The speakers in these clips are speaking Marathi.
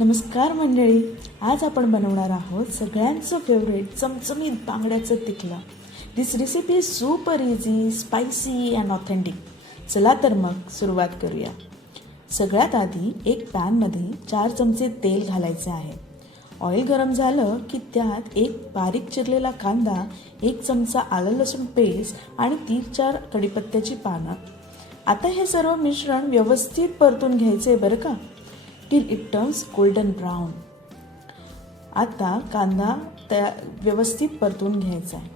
नमस्कार मंडळी, आज आपण बनवणार आहोत सगळ्यांचं फेवरेट चमचमीत बांगड्याचं तिखलं. This recipe is super easy, spicy and authentic. चला तर मग सुरुवात करूया. सगळ्यात आधी एक पॅनमध्ये 4 चमचे तेल घालायचे आहे. ऑइल गरम झालं की त्यात एक बारीक चिरलेला कांदा, 1 चमचा आलं लसूण पेस्ट आणि 3-4 कढीपत्त्याची पानं. आता हे सर्व मिश्रण व्यवस्थित परतून घ्यायचे बरं का, till it turns golden brown. आता कांदा व्यवस्थित परतून घ्यायचा आहे.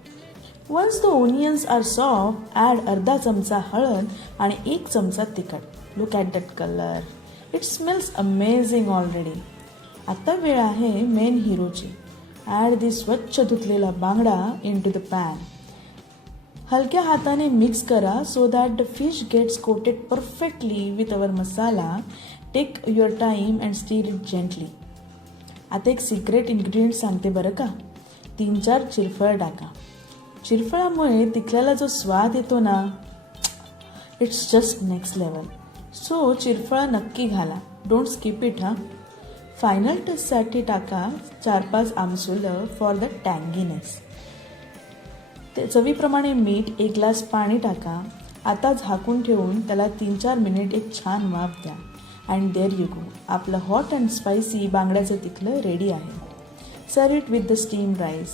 Once the onions are soft, add अर्धा चमचा हळद आणि 1 चमचा तिखट. Look at that colour, it smells amazing already. आता वेळ आहे मेन हिरोची. ॲड दी स्वच्छ धुतलेला बांगडा इन टू द पॅन. हलक्या हाताने मिक्स करा so that the fish gets coated perfectly with our masala. Take your time and stir it gently. आता एक सिक्रेट इन्ग्रेडियंट सांगते बरं का, 3-4 चिरफळ टाका. चिरफळामुळे तिखल्याला जो स्वाद येतो ना, it's just next level. So चिरफळा नक्की घाला, डोंट स्किप इट हा. फायनल टचसाठी टाका 4-5 आमसुलं फॉर द टँगीनेस. ते चवीप्रमाणे मीठ, 1 ग्लास पाणी टाका. आता झाकून ठेवून त्याला 3-4 मिनिट एक छान वाफ द्या. अँड देअर यू गो, आपलं हॉट अँड स्पायसी बांगड्याचं तिखलं रेडी आहे. Serve it with the steam rice.